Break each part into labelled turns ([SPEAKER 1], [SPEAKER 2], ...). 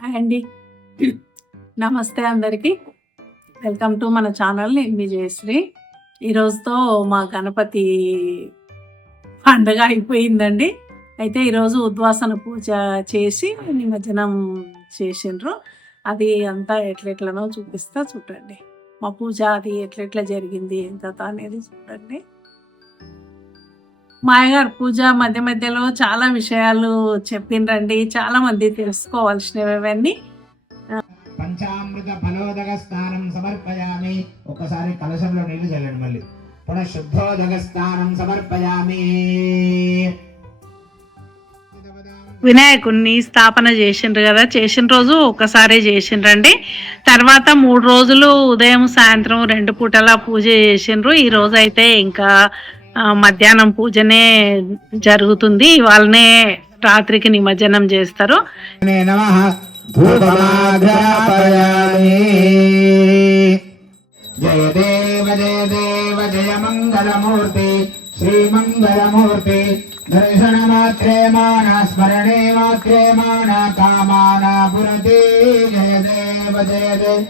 [SPEAKER 1] Hi అండి. నమస్తే అందరికీ. వెల్కమ్ టు మన ఛానల్ నేను మీ జయశ్రీ. ఈరోజుతో మా గణపతి పండగ అయిపోయిందండి. అయితే ఈరోజు ఉద్వాసన పూజ చేసి నిమజ్జనం చేసిండ్రు. అది అంతా ఎట్లెట్లనో చూపిస్తా చూడండి. మా పూజ అది ఎట్లెట్లా జరిగింది ఎంత అనేది చూడండి. మాయగారు పూజ మధ్య మధ్యలో చాలా విషయాలు చెప్పిండ్రండి. చాలా మంది తెలుసుకోవాల్సినవి అవన్నీ
[SPEAKER 2] పంచామృత ఫలోదక స్నానం సమర్పయామి. ఒకసారి కలశంలో నీళ్ళు చల్లండి మళ్ళీ. పునః శుద్ధోదక స్నానం సమర్పయామి.
[SPEAKER 1] వినాయకుడిని స్థాపన చేసిండ్రు కదా. చేసిన రోజు ఒకసారి చేసిండ్రండి. తర్వాత మూడు రోజులు ఉదయం సాయంత్రం రెండు పూటలా పూజ చేసిండ్రు. ఈ రోజు అయితే ఇంకా మధ్యాహ్నం పూజనే జరుగుతుంది. వాళ్ళనే రాత్రికి నిమజ్జనం చేస్తారు.
[SPEAKER 2] జయ దేవ జయ దేవ జయ మంగళమూర్తి. శ్రీమంగళమూర్తి. దర్శన మాత్రే మాన స్మరణే మాత్రే మాన కామాన పురతి. జయ దేవ జయ దేవ.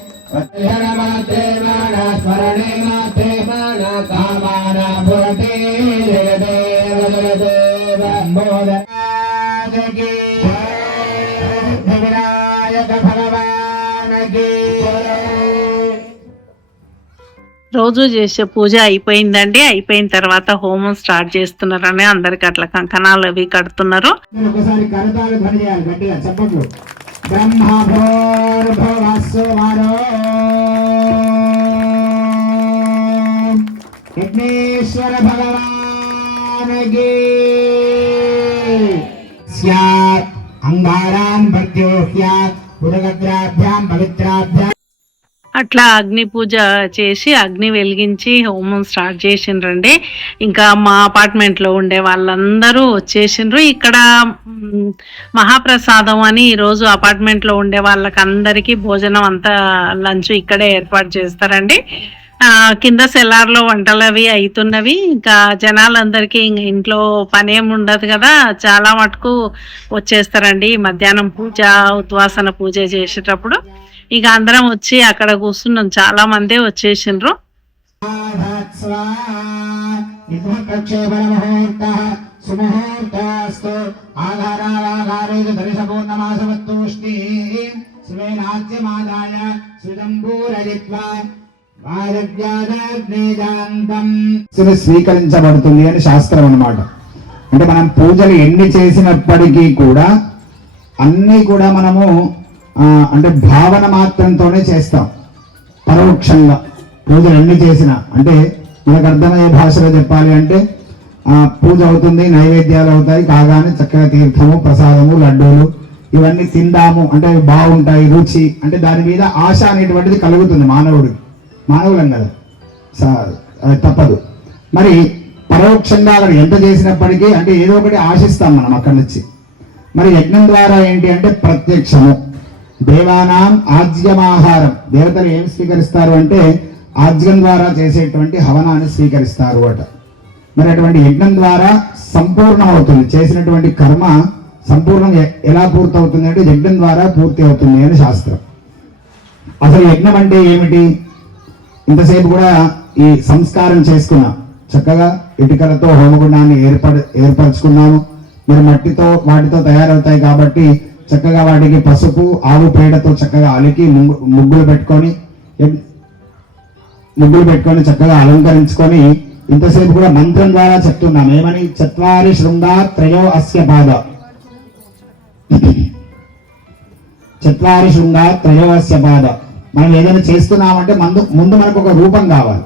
[SPEAKER 2] స్మరణే కామాన దేవ దేవ
[SPEAKER 1] రోజు చేసే పూజ అయిపోయిందండి. అయిపోయిన తర్వాత హోమం స్టార్ట్ చేస్తున్నారని అందరికి అట్లా కంకణాలు అవి కడుతున్నారు.
[SPEAKER 2] ఒకసారి ब्रह्मभोर्भुवस्वर विघ्नेश्वर भगवान की स्यात् अङ्गारान् प्रत्योह्यात् उदगद्राभ्यां पवित्राभ्याम्
[SPEAKER 1] అట్లా అగ్ని పూజ చేసి అగ్ని వెలిగించి హోమం స్టార్ట్ చేసిండ్రండి. ఇంకా మా అపార్ట్మెంట్లో ఉండే వాళ్ళందరూ వచ్చేసిండ్రు. ఇక్కడ మహాప్రసాదం అని ఈరోజు అపార్ట్మెంట్లో ఉండే వాళ్ళకందరికీ భోజనం అంతా లంచ్ ఇక్కడే ఏర్పాటు చేస్తారండి. కింద సెల్లార్లో వంటలు అవి అవుతున్నవి ఇంకా జనాలందరికీ ఇంట్లో పనేం ఉండదు కదా. చాలా మటుకు వచ్చేస్తారండి. మధ్యాహ్నం పూజ ఉద్వాసన పూజ చేసేటప్పుడు. ఇక అందరం వచ్చి అక్కడ కూర్చున్నాం. చాలా మంది వచ్చేసిండ్రు.
[SPEAKER 2] సుముహూర్తస్తు స్వేనాద్యమాదాయ స్వీకరించబడుతుంది అని శాస్త్రం అన్నమాట. అంటే మనం పూజలు ఎన్ని చేసినప్పటికీ కూడా అన్నీ కూడా మనము అంటే భావన మాత్రంతోనే చేస్తాం. పరోక్షంగా. పూజలు ఎన్ని చేసినా. అంటే మనకు అర్థమయ్యే భాషలో చెప్పాలి అంటే పూజ అవుతుంది నైవేద్యాలు అవుతాయి కాగానే చక్కగా తీర్థము ప్రసాదము లడ్డూలు ఇవన్నీ తిందాము. అంటే అవి బాగుంటాయి రుచి. అంటే దాని మీద ఆశ అనేటువంటిది కలుగుతుంది మానవుడు. మానవులం కదా. అది తప్పదు. మరి పరోక్షంగా అక్కడ ఎంత చేసినప్పటికీ అంటే ఏదో ఒకటి ఆశిస్తాం మనం అక్కడి నుంచి. మరి యజ్ఞం ద్వారా ఏంటి అంటే ప్రత్యక్షము. దేవానాం ఆజ్యమాహారం దేవతలు ఏం స్వీకరిస్తారు అంటే ఆజ్యం ద్వారా చేసేటువంటి హవనాన్ని స్వీకరిస్తారు అట. మరి అటువంటి యజ్ఞం ద్వారా సంపూర్ణం అవుతుంది చేసినటువంటి కర్మ సంపూర్ణం ఎలా పూర్తి అవుతుంది అంటే యజ్ఞం ద్వారా పూర్తి అవుతుంది అని శాస్త్రం. అసలు యజ్ఞం అంటే ఏమిటి? ఇంతసేపు కూడా ఈ సంస్కారం చేసుకున్నాం. చక్కగా ఇటుకలతో హోమగుండాన్ని ఏర్పడ ఏర్పరచుకున్నాము. మీరు మట్టితో వాటితో తయారవుతాయి కాబట్టి చక్కగా వాటికి పసుపు ఆవు పేడతో చక్కగా అలికి ముగ్గు- ముగ్గులు పెట్టుకొని ముగ్గులు పెట్టుకొని చక్కగా అలంకరించుకొని ఇంతసేపు కూడా మంత్రం ద్వారా చెప్తున్నాం. ఏమని? చత్వారి శృంగా త్రయో అస్య పాద చత్వారి శృంగా త్రయోస్య పాద మనం ఏదైనా చేస్తున్నామంటే ముందు ముందు మనకు ఒక రూపం కావాలి.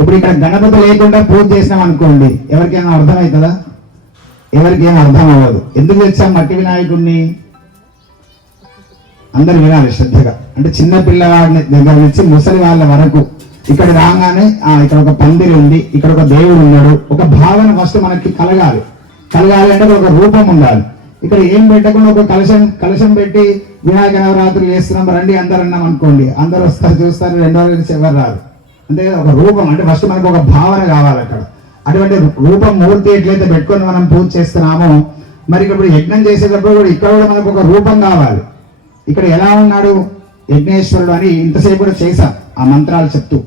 [SPEAKER 2] ఇప్పుడు ఇక్కడ గణపతి లేకుండా పూజ చేసినాం అనుకోండి ఎవరికైనా అర్థమవుతుందా? ఎవరికేం అర్థం అవ్వదు. ఎందుకు తెచ్చాం మట్టి వినాయకుడిని అందరు వినాలి శ్రద్ధగా. అంటే చిన్న పిల్లవాడిని దగ్గర నుంచి ముసలి వాళ్ళ వరకు. ఇక్కడ రాగానే ఆ ఇక్కడ ఒక పందిరి ఉంది ఇక్కడ ఒక దేవుడు ఉన్నాడు. ఒక భావన ఫస్ట్ మనకి కలగాలి. కలగాలి అంటే ఒక రూపం ఉండాలి. ఇక్కడ ఏం పెట్టకుండా ఒక కలశం కలశం పెట్టి వినాయక నవరాత్రులు చేస్తున్నాం రండి అందరు అన్నాం అనుకోండి. అందరు వస్తారు చూస్తారు రెండో రోజు నుంచి ఎవరు రాదు అంటే ఒక రూపం అంటే ఫస్ట్ మనకు ఒక భావన కావాలి అక్కడ. అటువంటి రూపం మూర్తి ఎట్లయితే పెట్టుకొని మనం పూజ చేస్తున్నామో మరి ఇప్పుడు యజ్ఞం చేసేటప్పుడు కూడా ఇక్కడ కూడా మనకు ఒక రూపం కావాలి. ఇక్కడ ఎలా ఉన్నాడు యజ్ఞేశ్వరుడు అని ఇంతసేపు కూడా చేశా ఆ మంత్రాలు చెప్తూ.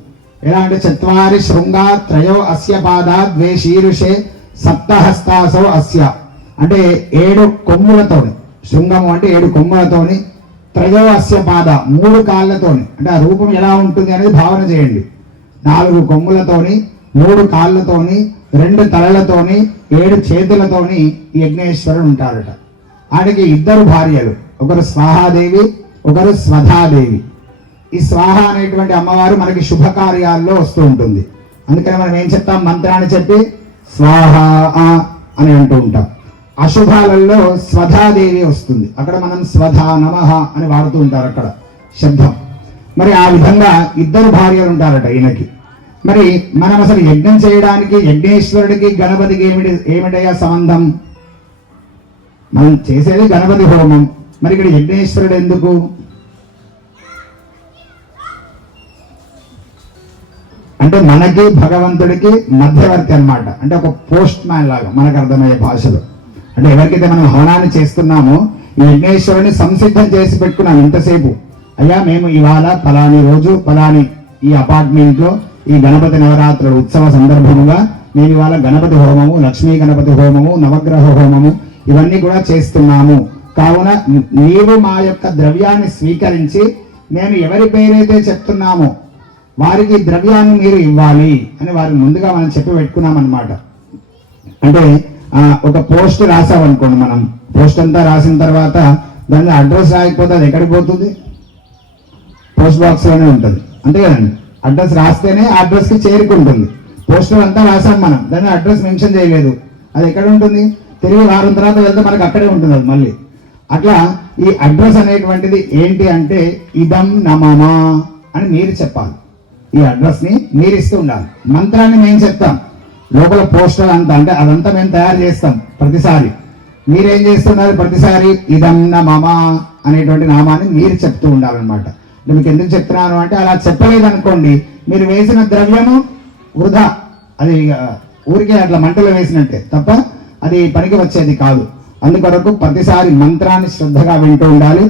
[SPEAKER 2] ఎలా అంటే చత్వారి శృంగా త్రయో అస్య పాద ద్వే శీరుషే సప్తహస్తాసో అస్య. అంటే ఏడు కొమ్ములతోని శృంగము అంటే ఏడు కొమ్ములతోని త్రయో అస్య పాద మూడు కాళ్ళతోని అంటే ఆ రూపం ఎలా ఉంటుంది అనేది భావన చేయండి. నాలుగు కొమ్ములతోని మూడు కాళ్ళతోని రెండు తలలతోని ఏడు చేతులతోని ఈ యజ్ఞేశ్వరుడు ఉంటాడట. ఆయనకి ఇద్దరు భార్యలు. ఒకరు స్వాహాదేవి ఒకరు స్వధాదేవి. ఈ స్వాహ అనేటువంటి అమ్మవారు మనకి శుభకార్యాల్లో వస్తూ ఉంటుంది. అందుకని మనం ఏం చెప్తాం? మంత్రాన్ని చెప్పి స్వాహ అని అంటూ ఉంటాం. అశుభాలలో స్వధాదేవి వస్తుంది. అక్కడ మనం స్వధా నమః అని వాడుతూ ఉంటారు అక్కడ. శబ్దం. మరి ఆ విధంగా ఇద్దరు భార్యలు ఉంటారట ఈయనకి. మరి మనం అసలు యజ్ఞం చేయడానికి యజ్ఞేశ్వరుడికి గణపతికి ఏమిటి ఏమిటయ్యా సంబంధం? మనం చేసేది గణపతి హోమం. మరి ఇక్కడ యజ్ఞేశ్వరుడు ఎందుకు? అంటే మనకి భగవంతుడికి మధ్యవర్తి అన్నమాట. అంటే ఒక పోస్ట్ మ్యాన్ లాగా మనకు అర్థమయ్యే భాషలో. అంటే ఎవరికైతే మనం హవనాన్ని చేస్తున్నామో ఈ యజ్ఞేశ్వరుని సంసిద్ధం చేసి పెట్టుకున్నాం ఇంతసేపు. అయ్యా మేము ఇవాళ ఫలాని రోజు ఫలాని ఈ అపార్ట్మెంట్లో ఈ గణపతి నవరాత్రుల ఉత్సవ సందర్భముగా మేము ఇవాళ గణపతి హోమము లక్ష్మీ గణపతి హోమము నవగ్రహ హోమము ఇవన్నీ కూడా చేస్తున్నాము. కావున నీవు మా యొక్క ద్రవ్యాన్ని స్వీకరించి మేము ఎవరి పేరైతే చెప్తున్నామో వారికి ద్రవ్యాన్ని మీరు ఇవ్వాలి అని వారికి ముందుగా మనం చెప్పి పెట్టుకున్నాం అనమాట అంటే ఒక పోస్ట్ రాసామనుకోండి మనం. పోస్ట్ అంతా రాసిన తర్వాత దాని అడ్రస్ రాయకపోతే అది ఎక్కడికి పోతుంది? పోస్ట్ బాక్స్లోనే ఉంటుంది. అంతే కదండి. అడ్రస్ రాస్తేనే అడ్రస్కి చేరుకుంటుంది. పోస్టర్ అంతా రాసాం మనం. దాన్ని అడ్రస్ మెన్షన్ చేయలేదు. అది ఎక్కడ ఉంటుంది? తిరిగి వారం తర్వాత వెళ్తే మనకు అక్కడే ఉంటుంది అది మళ్ళీ. అట్లా ఈ అడ్రస్ అనేటువంటిది ఏంటి అంటే ఇదం నమమా అని మీరు చెప్పాలి. ఈ అడ్రస్ని మీరు ఇస్తూ ఉండాలి. మంత్రాన్ని మేము చెప్తాం. లోపల పోస్టర్ అంతా అంటే అదంతా మేము తయారు చేస్తాం ప్రతిసారి. మీరేం చేస్తున్నారు ప్రతిసారి? ఇదం నమమ అనేటువంటి నామాన్ని మీరు చెప్తూ ఉండాలన్నమాట. అంటే మీకు ఎందుకు చెప్తున్నాను అంటే అలా చెప్పలేదు అనుకోండి మీరు వేసిన ద్రవ్యము వృధా. అది ఇక ఊరికే అట్లా మంటలో వేసినట్టే తప్ప అది పనికి వచ్చేది కాదు. అందుకొరకు ప్రతిసారి మంత్రాన్ని శ్రద్ధగా వింటూ ఉండాలి.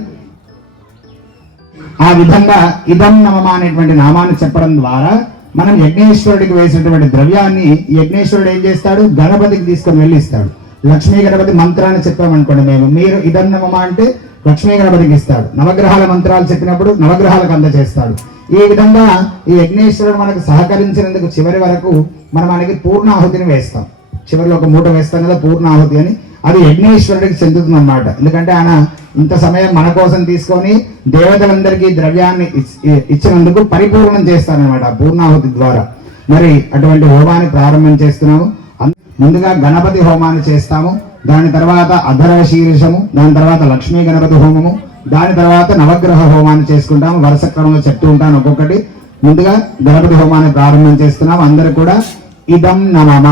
[SPEAKER 2] ఆ విధంగా ఇదం నమమ అనేటువంటి నామాన్ని చెప్పడం ద్వారా మనం యజ్ఞేశ్వరుడికి వేసినటువంటి ద్రవ్యాన్ని యజ్ఞేశ్వరుడు ఏం చేస్తాడు? గణపతికి తీసుకొని వెళ్ళి ఇస్తాడు లక్ష్మీ గణపతి మంత్రాన్ని చెప్పామనుకోండి మేము. మీరు ఇదం నమమ అంటే లక్ష్మీ గణపతికి ఇస్తాడు. నవగ్రహాల మంత్రాలు చెప్పినప్పుడు నవగ్రహాలకు అందజేస్తాడు. ఈ విధంగా ఈ యజ్ఞేశ్వరుడు మనకు సహకరించినందుకు చివరి వరకు మనం మనకి పూర్ణాహుతిని వేస్తాం. చివరిలో ఒక మూట వేస్తాం కదా పూర్ణాహుతి అని. అది యజ్ఞేశ్వరుడికి చెందుతుందన్నమాట. ఎందుకంటే ఆయన ఇంత సమయం మన కోసం తీసుకొని దేవతలందరికీ ద్రవ్యాన్ని ఇచ్చినందుకు పరిపూర్ణం చేస్తానన్నమాట పూర్ణాహుతి ద్వారా. మరి అటువంటి హోమాన్ని ప్రారంభం చేస్తున్నాము. ముందుగా గణపతి హోమాన్ని చేస్తాము. దాని తర్వాత అధర్వ శీర్షము దాని తర్వాత లక్ష్మీ గణపతి హోమము దాని తర్వాత నవగ్రహ హోమాన్ని చేసుకుంటాము. వరుస క్రమంలో చెప్తూ ఉంటాను ఒక్కొక్కటి. ముందుగా గణపతి హోమాన్ని ప్రారంభం చేస్తున్నాం అందరూ కూడా ఇదం నమమ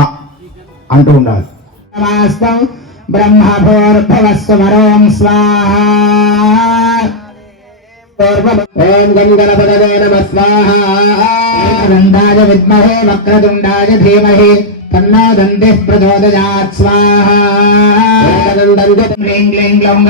[SPEAKER 2] అంటూ ఉండాలి. నమాస్తం బ్రహ్మభోర్భవస్వరోం స్వాహా ఓం గం గణపతదే నమ స్వాహా దండాయ విద్మహే వక్రతుండాయ ధీమహి తన్నో దంతిః ప్రచోదయాత్ స్వాహా హ్రీం క్లీం గ్లౌం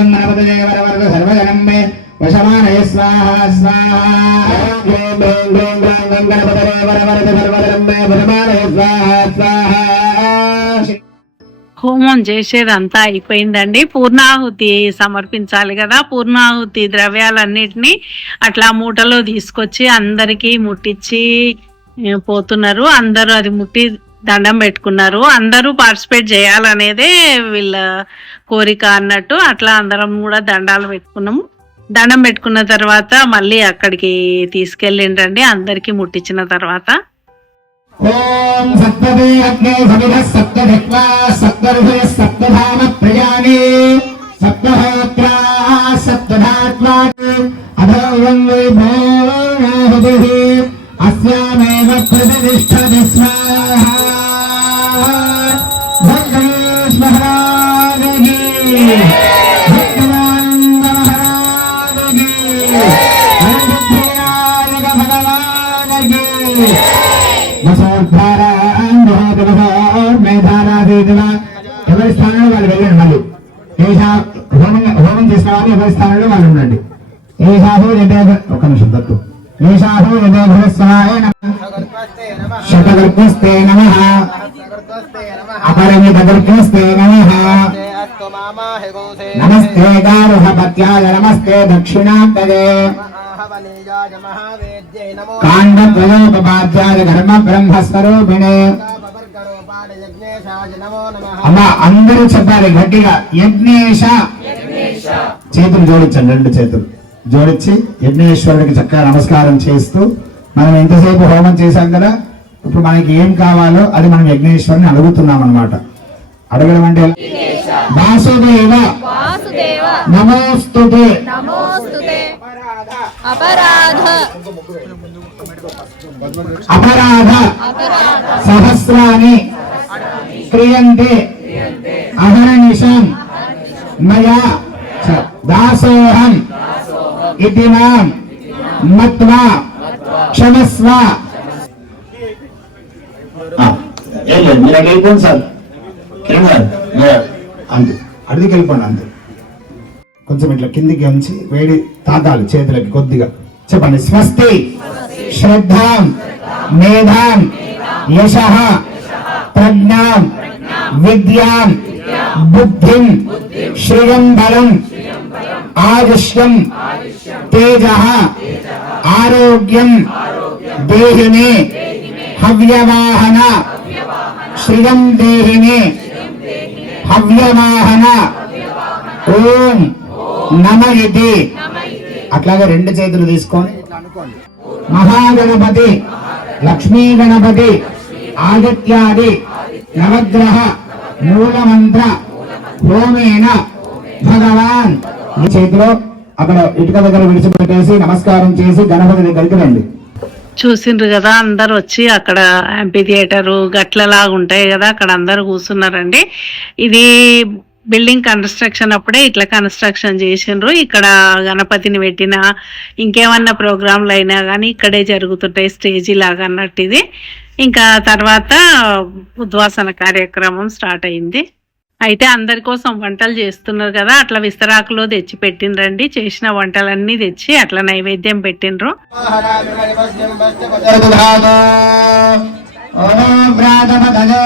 [SPEAKER 1] హోమం చేసేదంతా అయిపోయిందండి. పూర్ణాహుతి సమర్పించాలి కదా. పూర్ణాహుతి ద్రవ్యాలన్నిటినీ అట్లా మూటలో తీసుకొచ్చి అందరికీ ముట్టించి పోతున్నారు. అందరూ అది ముట్టి దండం పెట్టుకున్నారు. అందరూ పార్టిసిపేట్ చేయాలనేదే వీళ్ళ కోరిక అన్నట్టు అట్లా అందరం కూడా దండాలు పెట్టుకున్నాము. దండం పెట్టుకున్న తర్వాత మళ్ళీ అక్కడికి తీసుకెళ్ళిండ్రండి. అందరికీ ముట్టించిన తర్వాత.
[SPEAKER 2] ॐ सप्तदेरत्नो सविधः सप्तधिक्वा सप्तर्भयः सप्तधामप्रजाने सप्तहोत्राः सप्तधात्वात् अभवम् वैभोनाहुतिः Yeah. స్వాహా భగవేష్ ఎవరి స్థానంలో వాళ్ళు వెళ్ళండి మళ్ళీ ఏషా హోమం హోమం చేసిన వాళ్ళు ఎవరి స్థానంలో వాళ్ళు ఉండండి ఒక నిమిషం నమస్తే కాండద్వయోపపాద్యాయ ధర్మ బ్రహ్మస్వరూపిణే అమ్మ అందరూ చెప్పాలి గట్టిగా యజ్ఞేశ. చేతులు జోడించండి రెండు చేతులు. జోడించి యజ్ఞేశ్వరుడికి చక్కగా నమస్కారం చేస్తూ మనం ఎంతసేపు హోమం చేశాం కదా ఇప్పుడు మనకి ఏం కావాలో అది మనం యజ్ఞేశ్వరుని అడుగుతున్నాం అనమాట అడగడం అంటే వాసుదేవ.
[SPEAKER 3] వాసుదేవ.
[SPEAKER 2] నమోస్తుతే.
[SPEAKER 3] నమోస్తుతే. అపరాధ.
[SPEAKER 2] అపరాధ. సహస్రాన్ని క్రియంతే అహర్నిశం మయా దాసోహం ఇతి మాం మత్వా క్షమస్వ. ఏం లేదు మీరు వెళ్ళిపోండి సార్? కిరణ్ గారు, మీరు- అంతే. అడిగికి వెళ్ళిపోండి అంతే. కొంచెం ఇట్లా కిందికి ఉంచి వేడి తాకాలి చేతులకి కొద్దిగా. చెప్పండి. స్వస్తి శ్రద్ధాం మేధాం యశ ప్రజ్ఞాం విద్యాం బుద్ధిం శ్రియం బలం ఆయుష్యం తేజ ఆరోగ్యం దేహినే హవ్యవాహన శ్రియం దేహినే హవ్యవాహన ఓం. నమ ఇది అట్లాగే రెండు చేతులు తీసుకొని. మహాగణపతి లక్ష్మీ గణపతి ఆదిత్యాది నవగ్రహ మూలమంత్ర హోమేన భగవాన్. ఈ చేతిలో అక్కడ ఇటుక దగ్గర విడిచిపెట్టేసి నమస్కారం చేసి గణపతి దగ్గరికి రండి.
[SPEAKER 1] చూసిండ్రు కదా అందరు వచ్చి అక్కడ ఎంపీ థియేటరు గట్లలాగా ఉంటాయి కదా అక్కడ అందరు కూర్చున్నారండి. ఇది బిల్డింగ్ కన్స్ట్రక్షన్ అప్పుడే ఇట్లా కన్స్ట్రక్షన్ చేసిండ్రు. ఇక్కడ గణపతిని పెట్టిన ఇంకేమన్నా ప్రోగ్రాంలు అయినా కానీ ఇక్కడే జరుగుతుంటాయి స్టేజీ లాగా అన్నట్టు ఇది. ఇంకా తర్వాత ఉద్వాసన కార్యక్రమం స్టార్ట్ అయింది. అయితే అందరి కోసం వంటలు చేస్తున్నారు కదా అట్లా విస్తరాకులో తెచ్చి పెట్టిండ్రండి. చేసిన వంటలన్నీ తెచ్చి అట్లా నైవేద్యం పెట్టిండ్రు.
[SPEAKER 2] ఓం రాధపదగే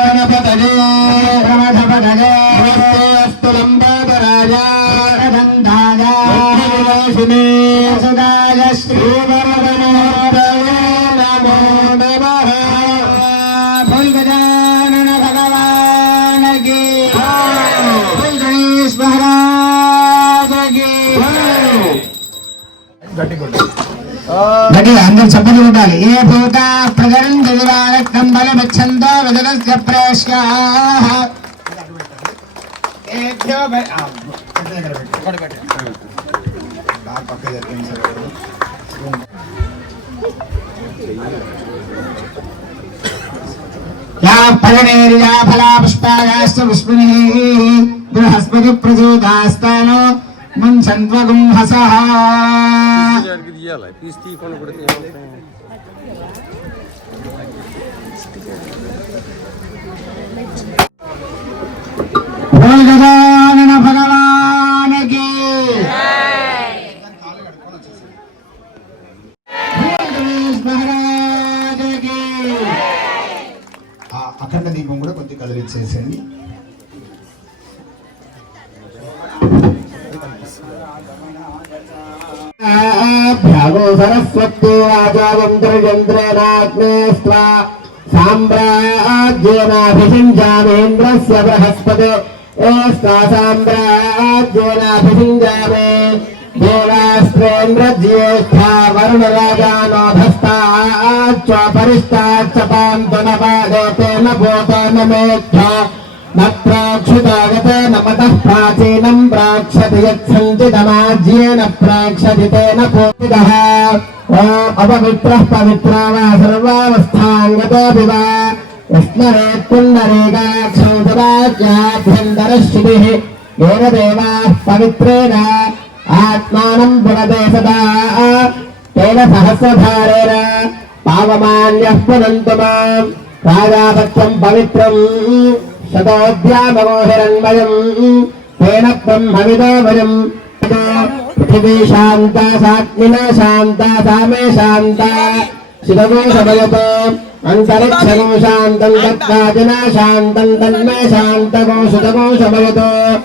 [SPEAKER 2] గణపదగే ప్రమధపదగే అస్తు లంబాదరాయ దందాయ సుదాయ శ్రీవరదనే గట్టిగా అందరు చెప్పలు కొట్టాలి. ఏ భూత ప్రజలం దివారక్తం బలమచ్చందో విదగస్య ప్రేష్య యా ఫలనేర్యా ఫలా పుష్పాయాశ్చ పుష్పిణీః బృహస్పతి ప్రచోదాస్తానో. ముంచన్త్వగుం హసః भिषिञ्जामेन्द्रस्य बृहस्पते ओस्तासाम्राज्येनाभिषिञ्जामे देवास्त्रेन्द्रज्येष्ठा वरुणराजानोभस्ताच्चोपरिष्टाच्चपान्तनपादेतेन भूतेन मेध्वा न प्राक्षुतागत न मतः प्राचीनम् प्राक्षति यत्सञ्चितमाज्येन प्राक्षति तेन पूजितः अपवित्रः पवित्रा वा सर्वावस्थाङ्गतोऽपि वा विस्मरे पुण्डरीकाक्षम् सदाख्याभ्यन्तरश्रुतिः येन देवाः पवित्रेण आत्मानम् पुरते सदा तेन सहस्रधारेण पावमान्यः पुनन्तु माम् राजापत्यम् पवित्रम् शतोद्यामगोहिरन्मयम् तेन ब्रह्मविदो वयम्
[SPEAKER 4] पृथिवी शान्ता सात्मिना शान्ता सा मे शान्ता శివమే సమయతో అంతరిక్షమో శాంతం తత్వాజన శాంతం తన్మే శాంతమో సుతమో సమయతో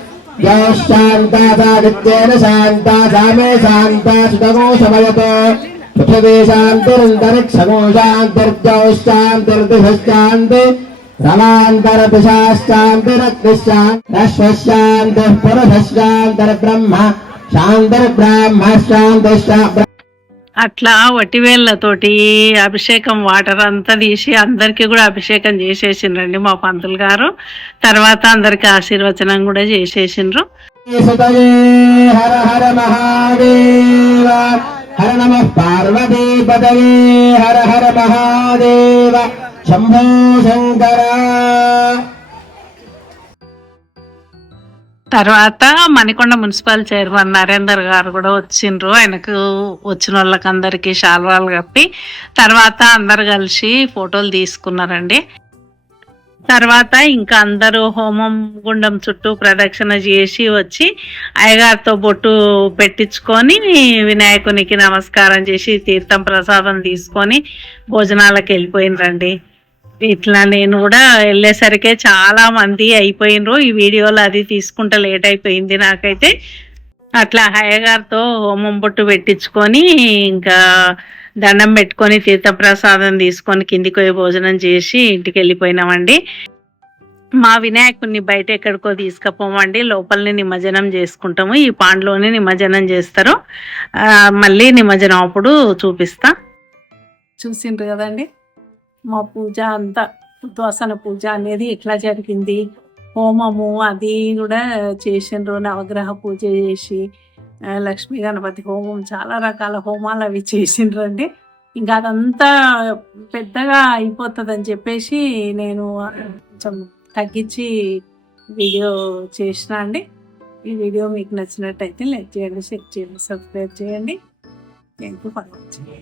[SPEAKER 4] శాంతాదిత్యేన శాంతా సామే శాంతా సుతమో సమయతో పృథివీ శాంతిరంతరిక్షమో శాంతిర్జౌశాంతిర్దిశాంతి రమాంతరదిశాంతిరగ్నిశాంతి పురుషశాంతిర్బ్రహ్మ శాంతిర్బ్రాహ్మ శాంతిశ్చ
[SPEAKER 1] అట్లా వటివేళ్ళతోటి అభిషేకం వాటర్ అంతా తీసి అందరికీ కూడా అభిషేకం చేసేసిండ్రండి మా పంతులు గారు. తర్వాత అందరికి ఆశీర్వచనం కూడా చేసేసిండ్రు.
[SPEAKER 4] హర నమ పార్వతీ హర హర మహాదేవ శంభో
[SPEAKER 1] తర్వాత మణికొండ మున్సిపల్ చైర్మన్ నరేందర్ గారు కూడా వచ్చిండ్రు. ఆయనకు వచ్చిన వాళ్ళకి అందరికీ శాల్వాలు కప్పి తర్వాత అందరు కలిసి ఫోటోలు తీసుకున్నారండి. తర్వాత ఇంకా అందరూ హోమం గుండం చుట్టూ ప్రదక్షిణ చేసి వచ్చి అయ్యగారితో బొట్టు పెట్టించుకొని వినాయకునికి నమస్కారం చేసి తీర్థం ప్రసాదం తీసుకొని భోజనాలకు వెళ్ళిపోయినరండి. ఇట్లా నేను కూడా వెళ్ళేసరికే చాలా మంది అయిపోయినరు. ఈ వీడియోలో అది తీసుకుంటే లేట్ అయిపోయింది నాకైతే. అట్లా హయ్యగారితో హోమం బొట్టు పెట్టించుకొని ఇంకా దండం పెట్టుకొని తీర్థప్రసాదం తీసుకొని కిందికి పోయి భోజనం చేసి ఇంటికి వెళ్ళిపోయినామండి. మా వినాయకుడిని బయట ఎక్కడికో తీసుకుపోమండి. లోపలనే నిమజ్జనం చేసుకుంటాము. ఈ పాండ్లోనే నిమజ్జనం చేస్తారు. మళ్ళీ నిమజ్జనం అప్పుడు చూపిస్తా. చూసిండ్రు కదండి? మా పూజ అంతా ఉద్వాసన పూజ అనేది ఎట్లా జరిగింది? హోమము అది కూడా చేసిండ్రు నవగ్రహ పూజ చేసి లక్ష్మీ గణపతి హోమం చాలా రకాల హోమాలు అవి చేసిండ్రండి ఇంకా అదంతా పెద్దగా అయిపోతుంది అని చెప్పేసి నేను కొంచెం తగ్గించి వీడియో చేసిన అండి. ఈ వీడియో మీకు నచ్చినట్టయితే లైక్ చేయండి షేర్ చేయండి సబ్స్క్రైబ్ చేయండి. Thank you for watching.